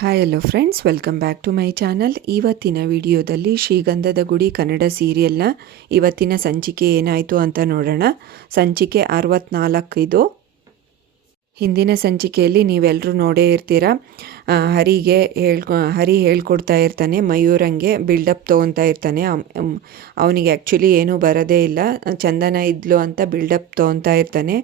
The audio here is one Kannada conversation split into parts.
Hi hello friends, welcome back to my channel. ಇವತ್ತಿನ ವಿಡಿಯೋದಲ್ಲಿ ಶ್ರೀಗಂಧದ ಗುಡಿ ಕನ್ನಡ ಸೀರಿಯಲ್ನ ಇವತ್ತಿನ ಸಂಚಿಕೆ ಏನಾಯಿತು ಅಂತ ನೋಡೋಣ. ಸಂಚಿಕೆ 64 ಇದು. ಹಿಂದಿನ ಸಂಚಿಕೆಯಲ್ಲಿ ನೀವೆಲ್ಲರೂ ನೋಡೇ ಇರ್ತೀರ. ಹರಿ ಹೇಳ್ಕೊಡ್ತಾ ಇರ್ತಾನೆ, ಮಯೂರಂಗೆ ಬಿಲ್ಡಪ್ ತೊಗೊತಾ ಇರ್ತಾನೆ. ಅವನಿಗೆ ಆ್ಯಕ್ಚುಲಿ ಏನೂ ಬರೋದೇ ಇಲ್ಲ, ಚಂದನ ಇದ್ಲು ಅಂತ ಬಿಲ್ಡಪ್ ತೊಗೊತಾ ಇರ್ತಾನೆ.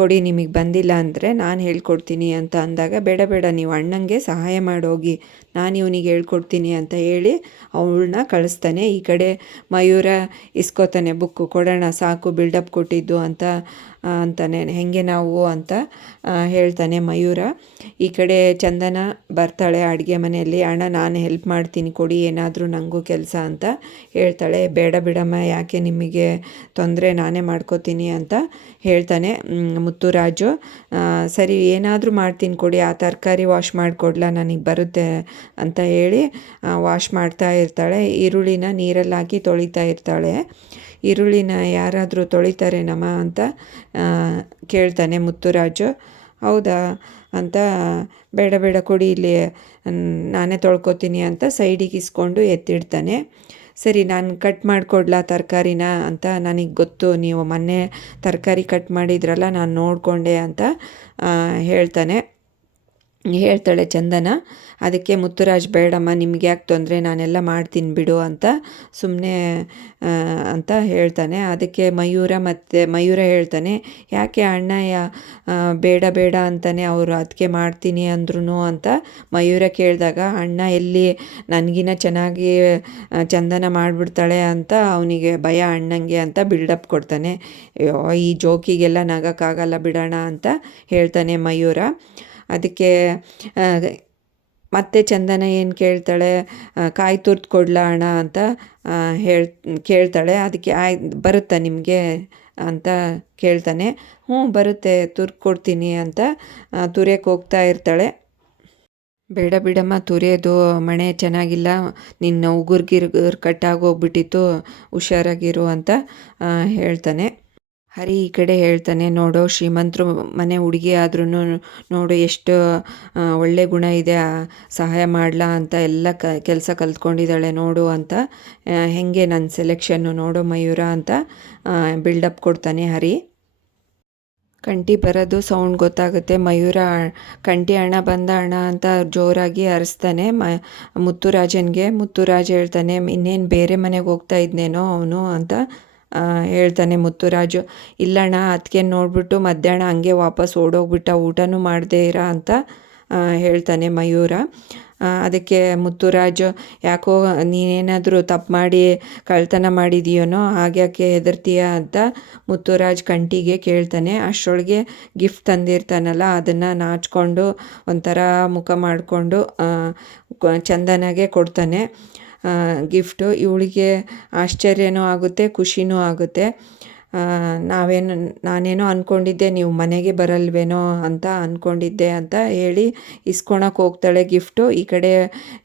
ಕೊಡಿ, ನಿಮಗೆ ಬಂದಿಲ್ಲ ಅಂದರೆ ನಾನು ಹೇಳ್ಕೊಡ್ತೀನಿ ಅಂತ ಅಂದಾಗ, ಬೇಡ ಬೇಡ ನೀವು ಅಣ್ಣಂಗೆ ಸಹಾಯ ಮಾಡೋಗಿ, ನಾನು ಇವನಿಗೆ ಹೇಳ್ಕೊಡ್ತೀನಿ ಅಂತ ಹೇಳಿ ಅವಳನ್ನ ಕಳಿಸ್ತಾನೆ. ಈ ಕಡೆ ಮಯೂರ ಇಸ್ಕೋತಾನೆ, ಬುಕ್ಕು ಕೊಡೋಣ ಸಾಕು ಬಿಲ್ಡಪ್ ಕೊಟ್ಟಿದ್ದು ಅಂತಾನೆ, ಹೆಂಗೆ ನಾವು ಅಂತ ಹೇಳ್ತಾನೆ ಮಯೂರ. ಈ ಕಡೆ ಚಂದನ ಬರ್ತಾಳೆ ಅಡುಗೆ ಮನೆಯಲ್ಲಿ, ಅಣ್ಣ ನಾನು ಹೆಲ್ಪ್ ಮಾಡ್ತೀನಿ ಕೊಡಿ ಏನಾದರೂ ನನಗೂ ಕೆಲಸ ಅಂತ ಹೇಳ್ತಾಳೆ. ಬೇಡ ಬಿಡಮ್ಮ, ಯಾಕೆ ನಿಮಗೆ ತೊಂದರೆ, ನಾನೇ ಮಾಡ್ಕೋತೀನಿ ಅಂತ ಹೇಳ್ತಾನೆ ಮುತ್ತುರಾಜು. ಸರಿ ಏನಾದರೂ ಮಾಡ್ತೀನಿ ಕೊಡಿ, ಆ ತರಕಾರಿ ವಾಶ್ ಮಾಡಿಕೊಡ್ಲಾ, ನನಗೆ ಬರುತ್ತೆ ಅಂತ ಹೇಳಿ ವಾಶ್ ಮಾಡ್ತಾ ಇರ್ತಾಳೆ. ಈರುಳ್ಳಿನ ನೀರಲ್ಲಿ ಹಾಕಿ ತೊಳಿತಾ ಇರ್ತಾಳೆ. ಈರುಳ್ಳಿನ ಯಾರಾದರೂ ತೊಳಿತಾರೇನಮ್ಮ ಅಂತ ಕೇಳ್ತಾನೆ ಮುತ್ತುರಾಜು. ಹೌದಾ ಅಂತ, ಬೇಡ ಬೇಡ ಕೊಡಿ ಇಲ್ಲಿ ನಾನೇ ತೊಳ್ಕೊತೀನಿ ಅಂತ ಸೈಡಿಗೆ ಇಸ್ಕೊಂಡು ಎತ್ತಿಡ್ತಾನೆ. ಸರಿ ನಾನು ಕಟ್ ಮಾಡಿಕೊಡ್ಲಾ ತರಕಾರಿನ ಅಂತ, ನನಗೆ ಗೊತ್ತು ನೀವು ಮೊನ್ನೆ ತರಕಾರಿ ಕಟ್ ಮಾಡಿದ್ರಲ್ಲ, ನಾನು ನೋಡಿಕೊಂಡೆ ಅಂತ ಹೇಳ್ತಾಳೆ ಚಂದನ. ಅದಕ್ಕೆ ಮುತ್ತುರಾಜ್, ಬೇಡಮ್ಮ ನಿಮ್ಗೆ ಯಾಕೆ ತೊಂದರೆ, ನಾನೆಲ್ಲ ಮಾಡ್ತೀನಿ ಬಿಡು ಅಂತ ಸುಮ್ಮನೆ ಅಂತ ಹೇಳ್ತಾನೆ. ಅದಕ್ಕೆ ಮಯೂರ ಹೇಳ್ತಾನೆ, ಯಾಕೆ ಅಣ್ಣ ಬೇಡ ಬೇಡ ಅಂತಾನೆ, ಅವರು ಅದಕ್ಕೆ ಮಾಡ್ತೀನಿ ಅಂದ್ರೂ ಅಂತ ಮಯೂರ ಕೇಳಿದಾಗ, ಅಣ್ಣ ಎಲ್ಲಿ ನನಗಿನ್ನ ಚೆನ್ನಾಗಿ ಚಂದನ ಮಾಡಿಬಿಡ್ತಾಳೆ ಅಂತ ಅವನಿಗೆ ಭಯ ಅಣ್ಣಂಗೆ ಅಂತ ಬಿಲ್ಡಪ್ ಕೊಡ್ತಾನೆ. ಈ ಜೋಕಿಗೆಲ್ಲ ನಗೋಕ್ಕಾಗಲ್ಲ ಬಿಡೋಣ ಅಂತ ಹೇಳ್ತಾನೆ ಮಯೂರ. ಅದಕ್ಕೆ ಮತ್ತೆ ಚಂದನ ಏನು ಕೇಳ್ತಾಳೆ, ಕಾಯಿ ತುರ್ದು ಕೊಡ್ಲಾ ಅಣ್ಣ ಅಂತ ಕೇಳ್ತಾಳೆ. ಅದಕ್ಕೆ ಬರುತ್ತಾ ನಿಮಗೆ ಅಂತ ಕೇಳ್ತಾನೆ. ಬರುತ್ತೆ, ತುರ್ದು ಕೊಡ್ತೀನಿ ಅಂತ ತುರಿಯಕ್ಕೆ ಹೋಗ್ತಾ ಇರ್ತಾಳೆ. ಬೇಡ ಬಿಡಮ್ಮ, ತುರಿಯೋದು ಮಣೆ ಚೆನ್ನಾಗಿಲ್ಲ, ನಿನ್ನ ಉಗುರ್ಗಿರ್ಗುರ್ ಕಟ್ಟಾಗೋಗ್ಬಿಟ್ಟಿತ್ತು, ಹುಷಾರಾಗಿರು ಅಂತ ಹೇಳ್ತಾನೆ. ಹರಿ ಈ ಕಡೆ ಹೇಳ್ತಾನೆ, ನೋಡು ಶ್ರೀಮಂತರು ಮನೆ ಹುಡುಗಿ ಆದ್ರೂ ನೋಡು ಎಷ್ಟು ಒಳ್ಳೆ ಗುಣ ಇದೆ, ಸಹಾಯ ಮಾಡಲಾ ಅಂತ ಎಲ್ಲ ಕೆಲಸ ಕಲ್ತ್ಕೊಂಡಿದ್ದಾಳೆ ನೋಡು ಅಂತ, ಹೆಂಗೆ ನನ್ನ ಸೆಲೆಕ್ಷನ್ನು ನೋಡು ಮಯೂರ ಅಂತ ಬಿಲ್ಡಪ್ ಕೊಡ್ತಾನೆ ಹರಿ. ಕಂಠಿ ಬರೋದು ಸೌಂಡ್ ಗೊತ್ತಾಗುತ್ತೆ. ಮಯೂರ ಕಂಠಿ ಅಣ್ಣ ಬಂದ ಅಣ್ಣ ಅಂತ ಜೋರಾಗಿ ಅರಸ್ತಾನೆ ಮುತ್ತುರಾಜನ್ಗೆ. ಮುತ್ತುರಾಜ್ ಹೇಳ್ತಾನೆ, ಇನ್ನೇನು ಬೇರೆ ಮನೆಗೆ ಹೋಗ್ತಾ ಇದ್ನೇನೋ ಅವನು ಅಂತ ಹೇಳ್ತಾನೆ ಮುತ್ತುರಾಜು. ಇಲ್ಲಣ್ಣ, ಅದಕ್ಕೆ ನೋಡಿಬಿಟ್ಟು ಮಧ್ಯಾಹ್ನ ಹಂಗೆ ವಾಪಸ್ ಓಡೋಗ್ಬಿಟ್ಟ, ಊಟನೂ ಮಾಡದೇ ಇರ ಅಂತ ಹೇಳ್ತಾನೆ ಮಯೂರ. ಅದಕ್ಕೆ ಮುತ್ತುರಾಜು, ಯಾಕೋ ನೀನೇನಾದರೂ ತಪ್ಪು ಮಾಡಿ ಕಳ್ತನ ಮಾಡಿದೀಯೋನೋ, ಹಾಗ್ಯಾಕೆ ಹೆದರ್ತೀಯ ಅಂತ ಮುತ್ತುರಾಜ್ ಕಂಠಿಗೆ ಕೇಳ್ತಾನೆ. ಅಷ್ಟರೊಳಗೆ ಗಿಫ್ಟ್ ತಂದಿರ್ತಾನಲ್ಲ, ಅದನ್ನು ನಾಚ್ಕೊಂಡು ಒಂಥರ ಮುಖ ಮಾಡಿಕೊಂಡು ಚಂದನಗೆ ಕೊಡ್ತಾನೆ ಗಿಫ್ಟು. ಇವಳಿಗೆ ಆಶ್ಚರ್ಯನೂ ಆಗುತ್ತೆ, ಖುಷಿನೂ ಆಗುತ್ತೆ. ನಾನೇನೋ ಅಂದ್ಕೊಂಡಿದ್ದೆ ನೀವು ಮನೆಗೆ ಬರಲ್ವೇನೋ ಅಂತ ಅಂದ್ಕೊಂಡಿದ್ದೆ ಅಂತ ಹೇಳಿ ಇಸ್ಕೊಳಕ್ಕೆ ಹೋಗ್ತಾಳೆ ಗಿಫ್ಟು. ಈ ಕಡೆ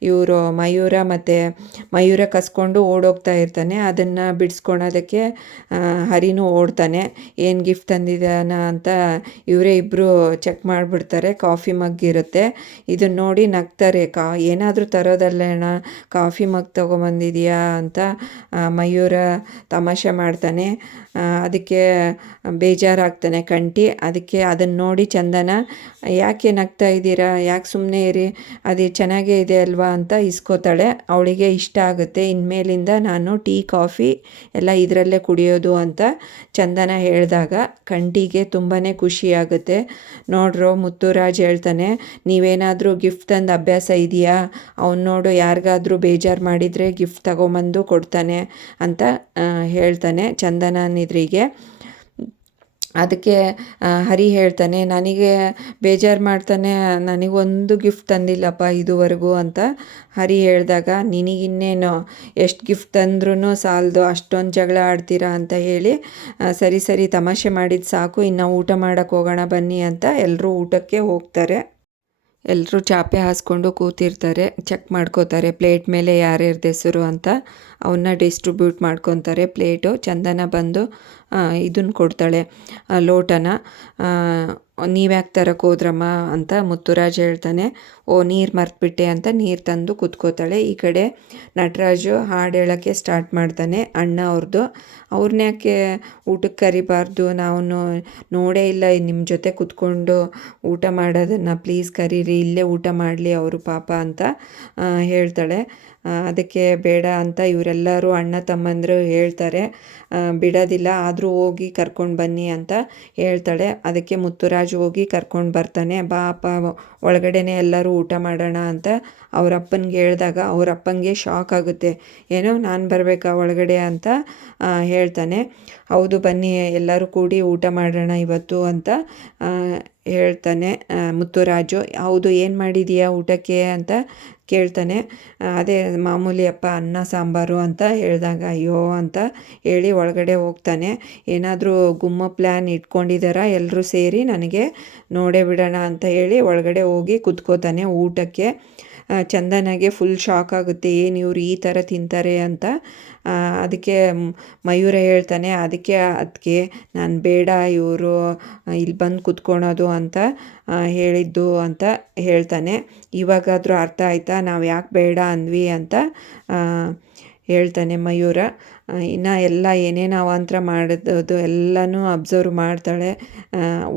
ಇವರು ಮಯೂರ ಕಸ್ಕೊಂಡು ಓಡೋಗ್ತಾ ಇರ್ತಾನೆ. ಅದನ್ನು ಬಿಡಿಸ್ಕೊಳೋದಕ್ಕೆ ಹರಿನೂ ಓಡ್ತಾನೆ. ಏನು ಗಿಫ್ಟ್ ತಂದಿದ್ದಾನ ಅಂತ ಇವರೇ ಇಬ್ಬರು ಚೆಕ್ ಮಾಡಿಬಿಡ್ತಾರೆ. ಕಾಫಿ ಮಗ್ ಇರುತ್ತೆ. ಇದನ್ನು ನೋಡಿ ನಗ್ತಾರೆ. ಏನಾದರೂ ತರೋದಲ್ಲಣ್ಣ, ಕಾಫಿ ಮಗ್ ತೊಗೊಂಬಂದಿದೆಯಾ ಅಂತ ಮಯೂರ ತಮಾಷೆ ಮಾಡ್ತಾನೆ. ಅದಕ್ಕೆ ಬೇಜಾರಾಗ್ತಾನೆ ಕಂಠಿ. ಅದಕ್ಕೆ ಅದನ್ನು ನೋಡಿ ಚಂದನ, ಯಾಕೆ ನಗ್ತಾ ಇದ್ದೀರಾ, ಯಾಕೆ ಸುಮ್ಮನೆ ಇರಿ, ಅದು ಚೆನ್ನಾಗೇ ಇದೆ ಅಲ್ವಾ ಅಂತ ಇಸ್ಕೋತಾಳೆ. ಅವಳಿಗೆ ಇಷ್ಟ ಆಗುತ್ತೆ. ಇನ್ಮೇಲಿಂದ ನಾನು ಟೀ ಕಾಫಿ ಎಲ್ಲ ಇದರಲ್ಲೇ ಕುಡಿಯೋದು ಅಂತ ಚಂದನ ಹೇಳಿದಾಗ ಕಂಠಿಗೆ ತುಂಬಾ ಖುಷಿಯಾಗುತ್ತೆ. ನೋಡ್ರೋ ಮುತ್ತುರಾಜ್ ಹೇಳ್ತಾನೆ, ನೀವೇನಾದರೂ ಗಿಫ್ಟ್ ತಂದು ಅಭ್ಯಾಸ ಇದೆಯಾ, ಅವ್ನು ನೋಡು ಯಾರಿಗಾದ್ರೂ ಬೇಜಾರು ಮಾಡಿದರೆ ಗಿಫ್ಟ್ ತಗೊಂಬಂದು ಕೊಡ್ತಾನೆ ಅಂತ ಹೇಳ್ತಾನೆ ಚಂದನನಿದ್ರಿಗೆ. ಅದಕ್ಕೆ ಹರಿ ಹೇಳ್ತಾನೆ, ನನಗೆ ಬೇಜಾರು ಮಾಡ್ತಾನೆ, ನನಗೊಂದು ಗಿಫ್ಟ್ ತಂದಿಲ್ಲಪ್ಪ ಇದುವರೆಗೂ ಅಂತ ಹರಿ ಹೇಳಿದಾಗ, ನಿನಗಿನ್ನೇನು ಎಷ್ಟು ಗಿಫ್ಟ್ ತಂದ್ರೂ ಸಾಲದು, ಅಷ್ಟೊಂದು ಜಗಳ ಆಡ್ತೀರಾ ಅಂತ ಹೇಳಿ, ಸರಿ ತಮಾಷೆ ಮಾಡಿದ್ದು ಸಾಕು, ಇನ್ನು ಊಟ ಮಾಡೋಕ್ಕೆ ಹೋಗೋಣ ಬನ್ನಿ ಅಂತ ಎಲ್ಲರೂ ಊಟಕ್ಕೆ ಹೋಗ್ತಾರೆ. ಎಲ್ಲರೂ ಚಾಪೆ ಹಾಸ್ಕೊಂಡು ಕೂತಿರ್ತಾರೆ, ಚೆಕ್ ಮಾಡ್ಕೋತಾರೆ ಪ್ಲೇಟ್ ಮೇಲೆ ಯಾರ್ಯಾರ್ದು ಹೆಸರು ಅಂತ. ಅವನ್ನ ಡಿಸ್ಟ್ರಿಬ್ಯೂಟ್ ಮಾಡ್ಕೊತಾರೆ ಪ್ಲೇಟು. ಚಂದನ ಬಂದು ಇದನ್ನು ಕೊಡ್ತಾಳೆ, ಲೋಟನ. ನೀವ್ಯಾಕೆ ತರಕ್ಕೆ ಹೋದ್ರಮ್ಮ ಅಂತ ಮುತ್ತುರಾಜ್ ಹೇಳ್ತಾನೆ. ಓ, ನೀರು ಮರ್ತ್ಬಿಟ್ಟೆ ಅಂತ ನೀರು ತಂದು ಕುತ್ಕೋತಾಳೆ. ಈ ಕಡೆ ನಟರಾಜು ಹಾಡು ಹೇಳೋಕ್ಕೆ ಸ್ಟಾರ್ಟ್ ಮಾಡ್ತಾನೆ. ಅಣ್ಣ ಅವ್ರದ್ದು, ಅವ್ರನ್ನ ಯಾಕೆ ಊಟಕ್ಕೆ ಕರಿಬಾರ್ದು, ನಾವು ನೋಡೇ ಇಲ್ಲ ನಿಮ್ಮ ಜೊತೆ ಕುತ್ಕೊಂಡು ಊಟ ಮಾಡೋದನ್ನು, ಪ್ಲೀಸ್ ಕರೀರಿ, ಇಲ್ಲೇ ಊಟ ಮಾಡಲಿ ಅವರು ಪಾಪ ಅಂತ ಹೇಳ್ತಾಳೆ. ಅದಕ್ಕೆ ಬೇಡ ಅಂತ ಇವರೆಲ್ಲರೂ ಅಣ್ಣ ತಮ್ಮಂದರು ಹೇಳ್ತಾರೆ. ಬಿಡೋದಿಲ್ಲ, ಆದರೂ ಹೋಗಿ ಕರ್ಕೊಂಡು ಬನ್ನಿ ಅಂತ ಹೇಳ್ತಾಳೆ. ಅದಕ್ಕೆ ಮುತ್ತುರಾಜ್ ಹೋಗಿ ಕರ್ಕೊಂಡು ಬರ್ತಾನೆ. ಬಾ ಅಪ್ಪ, ಒಳಗಡೆನೆ ಎಲ್ಲರೂ ಊಟ ಮಾಡೋಣ ಅಂತ ಅವ್ರ ಅಪ್ಪನಿಗೆ ಹೇಳಿದಾಗ ಅವ್ರ ಅಪ್ಪನಿಗೆ ಶಾಕ್ ಆಗುತ್ತೆ. ಏನೋ ನಾನು ಬರಬೇಕಾ ಒಳಗಡೆ ಅಂತ ಹೇಳ್ತಾನೆ. ಹೌದು ಬನ್ನಿ, ಎಲ್ಲರೂ ಕೂಡಿ ಊಟ ಮಾಡೋಣ ಇವತ್ತು ಅಂತ ಹೇಳ್ತಾನೆ ಮುತ್ತುರಾಜು. ಹೌದು, ಏನು ಮಾಡಿದೀಯಾ ಊಟಕ್ಕೆ ಅಂತ ಕೇಳ್ತಾನೆ. ಅದೇ ಮಾಮೂಲಿ ಅಪ್ಪ, ಅನ್ನ ಸಾಂಬಾರು ಅಂತ ಹೇಳಿದಾಗ ಅಯ್ಯೋ ಅಂತ ಹೇಳಿ ಒಳಗಡೆ ಹೋಗ್ತಾನೆ. ಏನಾದರೂ ಗುಮ್ಮ ಪ್ಲ್ಯಾನ್ ಇಟ್ಕೊಂಡಿದ್ದಾರಾ ಎಲ್ಲರೂ ಸೇರಿ, ನನಗೆ ನೋಡೇ ಬಿಡೋಣ ಅಂತ ಹೇಳಿ ಒಳಗಡೆ ಹೋಗಿ ಕುತ್ಕೋತಾನೆ ಊಟಕ್ಕೆ. ಚಂದನಾಗೆ ಫುಲ್ ಶಾಕ್ ಆಗುತ್ತೆ, ಏನು ಇವ್ರು ಈ ಥರ ತಿಂತಾರೆ ಅಂತ. ಅದಕ್ಕೆ ಮಯೂರ ಹೇಳ್ತಾನೆ, ಅದಕ್ಕೆ ನಾನು ಬೇಡ ಇವರು ಇಲ್ಲಿ ಬಂದು ಕುತ್ಕೊಳೋದು ಅಂತ ಹೇಳಿದ್ದು ಅಂತ ಹೇಳ್ತಾನೆ. ಇವಾಗಾದರೂ ಅರ್ಥ ಆಯ್ತಾ ನಾವು ಯಾಕೆ ಬೇಡ ಅಂದ್ವಿ ಅಂತ ಹೇಳ್ತಾನೆ ಮಯೂರ. ಇನ್ನು ಎಲ್ಲ ಏನೇನು ಅವಾಂತರ ಮಾಡೋದು ಎಲ್ಲನೂ ಅಬ್ಸರ್ವ್ ಮಾಡ್ತಾಳೆ.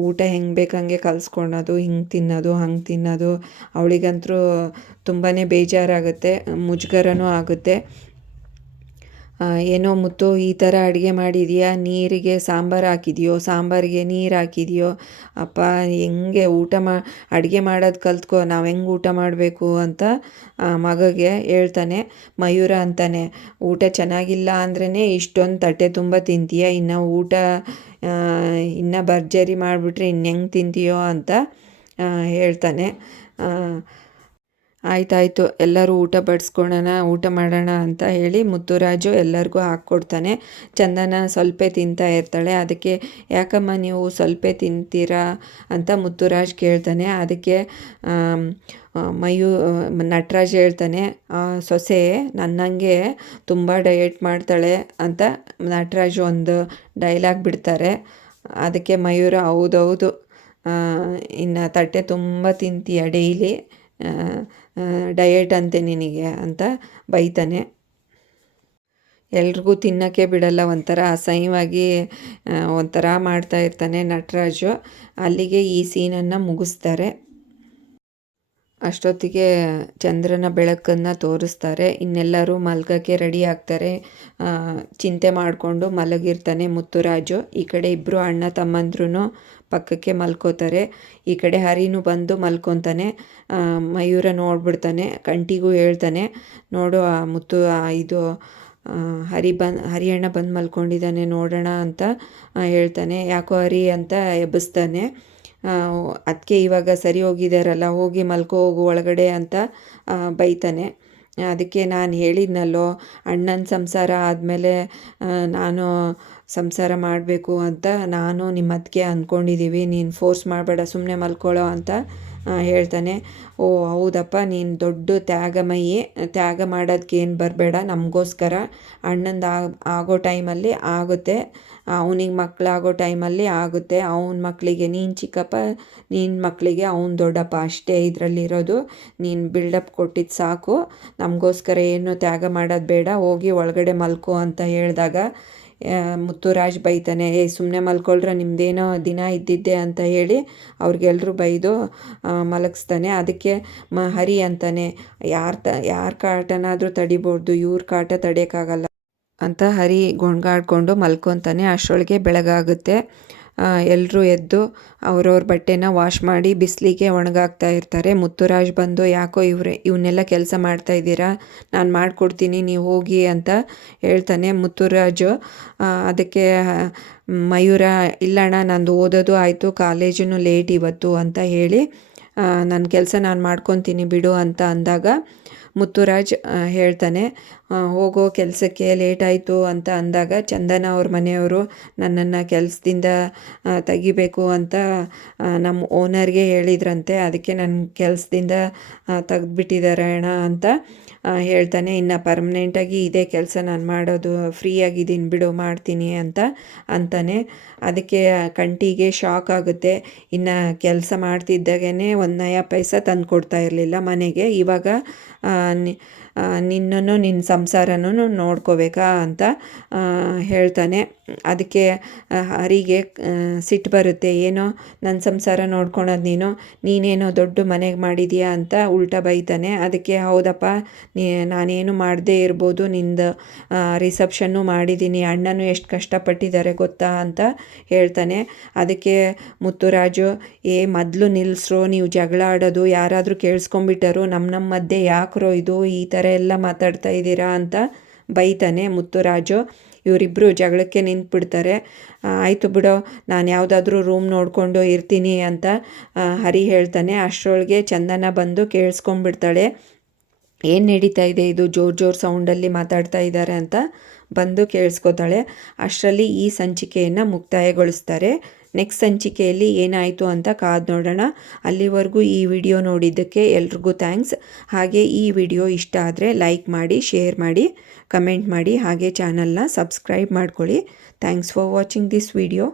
ಊಟ ಹೆಂಗೆ ಬೇಕಂಗೆ ಕಲಿಸ್ಕೊಳೋದು, ಹಿಂಗೆ ತಿನ್ನೋದು, ಹಂಗೆ ತಿನ್ನೋದು. ಅವಳಿಗಂತೂ ತುಂಬಾ ಬೇಜಾರಾಗುತ್ತೆ, ಮುಜುಗರನೂ ಆಗುತ್ತೆ. ಏನೋ ಮುತ್ತು, ಈ ಥರ ಅಡುಗೆ ಮಾಡಿದೆಯಾ, ನೀರಿಗೆ ಸಾಂಬಾರು ಹಾಕಿದೆಯೋ, ಸಾಂಬಾರಿಗೆ ನೀರು ಹಾಕಿದೆಯೋ, ಅಪ್ಪ ಹೆಂಗೆ ಅಡುಗೆ ಮಾಡೋದು ಕಲ್ತ್ಕೊ, ನಾವು ಹೆಂಗೆ ಊಟ ಮಾಡಬೇಕು ಅಂತ ಮಗಗೆ ಹೇಳ್ತಾನೆ. ಮಯೂರ ಅಂತಾನೆ, ಊಟ ಚೆನ್ನಾಗಿಲ್ಲ ಅಂದ್ರೇ ಇಷ್ಟೊಂದು ತಟ್ಟೆ ತುಂಬ ತಿಂತೀಯ, ಇನ್ನು ಊಟ ಇನ್ನು ಭರ್ಜರಿ ಮಾಡಿಬಿಟ್ರೆ ಇನ್ನು ಹೆಂಗೆ ತಿಂತೀಯೋ ಅಂತ ಹೇಳ್ತಾನೆ. ಆಯ್ತಾಯಿತು, ಎಲ್ಲರೂ ಊಟ ಬಡಿಸ್ಕೊಳ್ಳೋಣ, ಊಟ ಮಾಡೋಣ ಅಂತ ಹೇಳಿ ಮುತ್ತುರಾಜು ಎಲ್ಲರಿಗೂ ಹಾಕ್ಕೊಡ್ತಾನೆ. ಚಂದನ ಸ್ವಲ್ಪ ತಿಂತಾ ಇರ್ತಾಳೆ. ಅದಕ್ಕೆ ಯಾಕಮ್ಮ ನೀವು ಸ್ವಲ್ಪ ತಿಂತೀರಾ ಅಂತ ಮುತ್ತುರಾಜ್ ಕೇಳ್ತಾನೆ. ಅದಕ್ಕೆ ನಟರಾಜ್ ಹೇಳ್ತಾನೆ, ಸೊಸೆ ನನ್ನಂಗೆ ತುಂಬ ಡಯಟ್ ಮಾಡ್ತಾಳೆ ಅಂತ ನಟರಾಜ್ ಒಂದು ಡೈಲಾಗ್ ಬಿಡ್ತಾರೆ. ಅದಕ್ಕೆ ಮಯೂರ ಹೌದೌದು, ಇನ್ನು ತಟ್ಟೆ ತುಂಬ ತಿಂತೀಯ ಡೈಲಿ, ಡಯಟ್ ಅಂತೆ ನಿನಗೆ ಅಂತ ಬೈತಾನೆ. ಎಲ್ರಿಗೂ ತಿನ್ನೋಕ್ಕೆ ಬಿಡಲ್ಲ, ಒಂಥರ ಅಸಹ್ಯವಾಗಿ ಒಂಥರ ಮಾಡ್ತಾ ಇರ್ತಾನೆ ನಟರಾಜು. ಅಲ್ಲಿಗೆ ಈ ಸೀನನ್ನು ಮುಗಿಸ್ತಾರೆ. ಅಷ್ಟೊತ್ತಿಗೆ ಚಂದ್ರನ ಬೆಳಕನ್ನು ತೋರಿಸ್ತಾರೆ. ಇನ್ನೆಲ್ಲರೂ ಮಲ್ಗೋಕ್ಕೆ ರೆಡಿ ಆಗ್ತಾರೆ. ಚಿಂತೆ ಮಾಡಿಕೊಂಡು ಮಲಗಿರ್ತಾನೆ ಮುತ್ತುರಾಜು. ಈ ಕಡೆ ಇಬ್ಬರು ಅಣ್ಣ ತಮ್ಮಂದ್ರೂ ಪಕ್ಕಕ್ಕೆ ಮಲ್ಕೋತಾರೆ. ಈ ಕಡೆ ಹರಿನೂ ಬಂದು ಮಲ್ಕೊತಾನೆ. ಮಯೂರ ನೋಡ್ಬಿಡ್ತಾನೆ, ಕಂಟಿಗೂ ಹೇಳ್ತಾನೆ, ನೋಡು ಮುತ್ತು ಇದು ಹರಿಯಣ್ಣ ಬಂದು ಮಲ್ಕೊಂಡಿದ್ದಾನೆ ನೋಡೋಣ ಅಂತ ಹೇಳ್ತಾನೆ. ಯಾಕೋ ಹರಿ ಅಂತ ಎಬ್ಬಿಸ್ತಾನೆ. ಅದಕ್ಕೆ ಇವಾಗ ಸರಿ ಹೋಗಿದ್ದಾರಲ್ಲ, ಹೋಗಿ ಮಲ್ಕೋ ಹೋಗು ಒಳಗಡೆ ಅಂತ ಬೈತಾನೆ. ಅದಕ್ಕೆ ನಾನು ಹೇಳಿದ್ನಲ್ಲೋ, ಅಣ್ಣನ ಸಂಸಾರ ಆದಮೇಲೆ ನಾನು ಸಂಸಾರ ಮಾಡಬೇಕು ಅಂತ ನಾನು ನಿಮ್ಮ ಅದಕ್ಕೆ ಅಂದ್ಕೊಂಡಿದ್ದೀವಿ, ನೀನು ಫೋರ್ಸ್ ಮಾಡಬೇಡ, ಸುಮ್ಮನೆ ಮಲ್ಕೊಳ್ಳೋ ಅಂತ ಹೇಳ್ತಾನೆ. ಓ ಹೌದಪ್ಪ, ನೀನು ದೊಡ್ಡ ತ್ಯಾಗಮಯಿ, ತ್ಯಾಗ ಮಾಡೋದಕ್ಕೆ ಏನು ಬರಬೇಡ, ನಮಗೋಸ್ಕರ ಅಣ್ಣಂದು ಆಗೋ ಟೈಮಲ್ಲಿ ಆಗುತ್ತೆ, ಅವನಿಗೆ ಮಕ್ಕಳಾಗೋ ಟೈಮಲ್ಲಿ ಆಗುತ್ತೆ, ಅವನ ಮಕ್ಕಳಿಗೆ ನೀನು ಚಿಕ್ಕಪ್ಪ, ನಿನ್ನ ಮಕ್ಕಳಿಗೆ ಅವನು ದೊಡ್ಡಪ್ಪ, ಅಷ್ಟೇ ಇದರಲ್ಲಿರೋದು. ನೀನು ಬಿಲ್ಡಪ್ ಕೊಟ್ಟಿದ್ದು ಸಾಕು, ನಮಗೋಸ್ಕರ ಏನು ತ್ಯಾಗ ಮಾಡೋದು ಬೇಡ, ಹೋಗಿ ಒಳಗಡೆ ಮಲ್ಕೋ ಅಂತ ಹೇಳಿದಾಗ ಮುತ್ತುರಾಜ್ ಬೈತಾನೆ, ಸುಮ್ಮನೆ ಮಲ್ಕೊಳ್ರೆ ನಿಮ್ಮದೇನೋ ದಿನ ಇದ್ದಿದ್ದೆ ಅಂತ ಹೇಳಿ ಅವ್ರಿಗೆಲ್ಲರೂ ಬೈದು ಮಲಗಿಸ್ತಾನೆ. ಅದಕ್ಕೆ ಹರಿ ಅಂತಾನೆ, ಯಾರ ಕಾಟನಾದರೂ ತಡಿಬೋದು, ಇವ್ರ ಕಾಟ ತಡೆಯೋಕ್ಕಾಗಲ್ಲ ಅಂತ ಹರಿ ಗೊಣ್ಗಾಡ್ಕೊಂಡು ಮಲ್ಕೊತಾನೆ. ಅಷ್ಟರೊಳಗೆ ಬೆಳಗಾಗುತ್ತೆ. ಎಲ್ಲರೂ ಎದ್ದು ಅವ್ರವ್ರ ಬಟ್ಟೆನ ವಾಶ್ ಮಾಡಿ ಬಿಸಿಲಿಗೆ ಒಣಗಾಕ್ತಾ ಇರ್ತಾರೆ. ಮುತ್ತುರಾಜ್ ಬಂದು, ಯಾಕೋ ಇವನ್ನೆಲ್ಲ ಕೆಲಸ ಮಾಡ್ತಾಯಿದ್ದೀರಾ, ನಾನು ಮಾಡಿಕೊಡ್ತೀನಿ ನೀವು ಹೋಗಿ ಅಂತ ಹೇಳ್ತಾನೆ ಮುತ್ತುರಾಜು. ಅದಕ್ಕೆ ಮಯೂರ, ಇಲ್ಲಣ್ಣ ನಂದು ಓದೋದು ಆಯಿತು, ಕಾಲೇಜೂ ಲೇಟ್ ಇವತ್ತು ಅಂತ ಹೇಳಿ ನನ್ನ ಕೆಲಸ ನಾನು ಮಾಡ್ಕೊತೀನಿ ಬಿಡು ಅಂತ ಅಂದಾಗ ಮುತ್ತುರಾಜ್ ಹೇಳ್ತಾನೆ, ಹೋಗೋ ಕೆಲಸಕ್ಕೆ ಲೇಟಾಯಿತು ಅಂತ ಅಂದಾಗ ಚಂದನ ಅವ್ರ ಮನೆಯವರು ನನ್ನನ್ನು ಕೆಲಸದಿಂದ ತೆಗಿಬೇಕು ಅಂತ ನಮ್ಮ ಓನರ್ಗೆ ಹೇಳಿದ್ರಂತೆ, ಅದಕ್ಕೆ ನನ್ನ ಕೆಲಸದಿಂದ ತೆಗೆದ್ಬಿಟ್ಟಿದ್ದಾರೆ ಅಣ್ಣ ಅಂತ ಹೇಳ್ತಾನೆ. ಇನ್ನು ಪರ್ಮನೆಂಟಾಗಿ ಇದೇ ಕೆಲಸ ನಾನು ಮಾಡೋದು, ಫ್ರೀಯಾಗಿದ್ದೀನಿ ಬಿಡು ಮಾಡ್ತೀನಿ ಅಂತ ಅಂತಾನೆ. ಅದಕ್ಕೆ ಕಂಠಿಗೆ ಶಾಕ್ ಆಗುತ್ತೆ. ಇನ್ನು ಕೆಲಸ ಮಾಡ್ತಿದ್ದಾಗೇ ಒಂದು ನಯ ಪೈಸಾ ತಂದು ಕೊಡ್ತಾ ಇರಲಿಲ್ಲ ಮನೆಗೆ, ಇವಾಗ ನಿನ್ನನ್ನು ನಿನ್ನ ಸಂಸಾರನೂ ನೋಡ್ಕೋಬೇಕಾ ಅಂತ ಹೇಳ್ತಾನೆ. ಅದಕ್ಕೆ ಹರಿಗೆ ಸಿಟ್ಟು ಬರುತ್ತೆ, ಏನೋ ನನ್ನ ಸಂಸಾರ ನೋಡ್ಕೊಳೋದು ನೀನೇನೋ ದೊಡ್ಡ ಮನೆಗೆ ಮಾಡಿದೀಯಾ ಅಂತ ಉಲ್ಟಾ ಬೈತಾನೆ. ಅದಕ್ಕೆ ಹೌದಪ್ಪ, ನಾನೇನು ಮಾಡದೇ ಇರ್ಬೋದು, ನಿಂದು ರಿಸೆಪ್ಷನ್ನು ಮಾಡಿದ್ದೀನಿ, ಅಣ್ಣನೂ ಎಷ್ಟು ಕಷ್ಟಪಟ್ಟಿದ್ದಾರೆ ಗೊತ್ತಾ ಅಂತ ಹೇಳ್ತಾನೆ. ಅದಕ್ಕೆ ಮುತ್ತುರಾಜು, ಮೊದಲು ನಿಲ್ಲಿಸ್ರೋ ನೀವು ಜಗಳ ಆಡೋದು, ಯಾರಾದರೂ ಕೇಳಿಸ್ಕೊಂಬಿಟ್ಟರು, ನಮ್ಮ ಮಧ್ಯೆ ಯಾಕ್ರೋ ಇದು ಈ ಥರ ಎಲ್ಲ ಮಾತಾಡ್ತಾ ಇದ್ದೀರಾ ಅಂತ ಬೈತಾನೆ ಮುತ್ತುರಾಜು. ಇವರಿಬ್ಬರು ಜಗಳಕ್ಕೆ ನಿಂತುಬಿಡ್ತಾರೆ. ಆಯಿತು ಬಿಡೋ, ನಾನು ಯಾವುದಾದ್ರೂ ರೂಮ್ ನೋಡಿಕೊಂಡು ಇರ್ತೀನಿ ಅಂತ ಹರಿ ಹೇಳ್ತಾನೆ. ಅಷ್ಟರೊಳಗೆ ಚಂದನ ಬಂದು ಕೇಳಿಸ್ಕೊಂಡ್ಬಿಡ್ತಾಳೆ, ಏನು ನಡೀತಾ ಇದೆ ಇದು, ಜೋರು ಸೌಂಡಲ್ಲಿ ಮಾತಾಡ್ತಾ ಇದ್ದಾರೆ ಅಂತ ಬಂದು ಕೇಳಿಸ್ಕೊತಾಳೆ. ಅಷ್ಟರಲ್ಲಿ ಈ ಸಂಚಿಕೆಯನ್ನು ಮುಕ್ತಾಯಗೊಳಿಸ್ತಾರೆ. ನೆಕ್ಸ್ಟ್ ಸಂಚಿಕೆಯಲ್ಲಿ ಏನಾಯಿತು ಅಂತ ಕಾದು ನೋಡೋಣ. ಅಲ್ಲಿವರೆಗೂ ಈ ವಿಡಿಯೋ ನೋಡಿದ್ದಕ್ಕೆ ಎಲ್ರಿಗೂ ಥ್ಯಾಂಕ್ಸ್. ಹಾಗೆ ಈ ವಿಡಿಯೋ ಇಷ್ಟ ಆದರೆ ಲೈಕ್ ಮಾಡಿ, ಶೇರ್ ಮಾಡಿ, ಕಮೆಂಟ್ ಮಾಡಿ, ಹಾಗೆ ಚಾನಲ್ನ ಸಬ್ಸ್ಕ್ರೈಬ್ ಮಾಡ್ಕೊಳ್ಳಿ. Thanks for watching this video.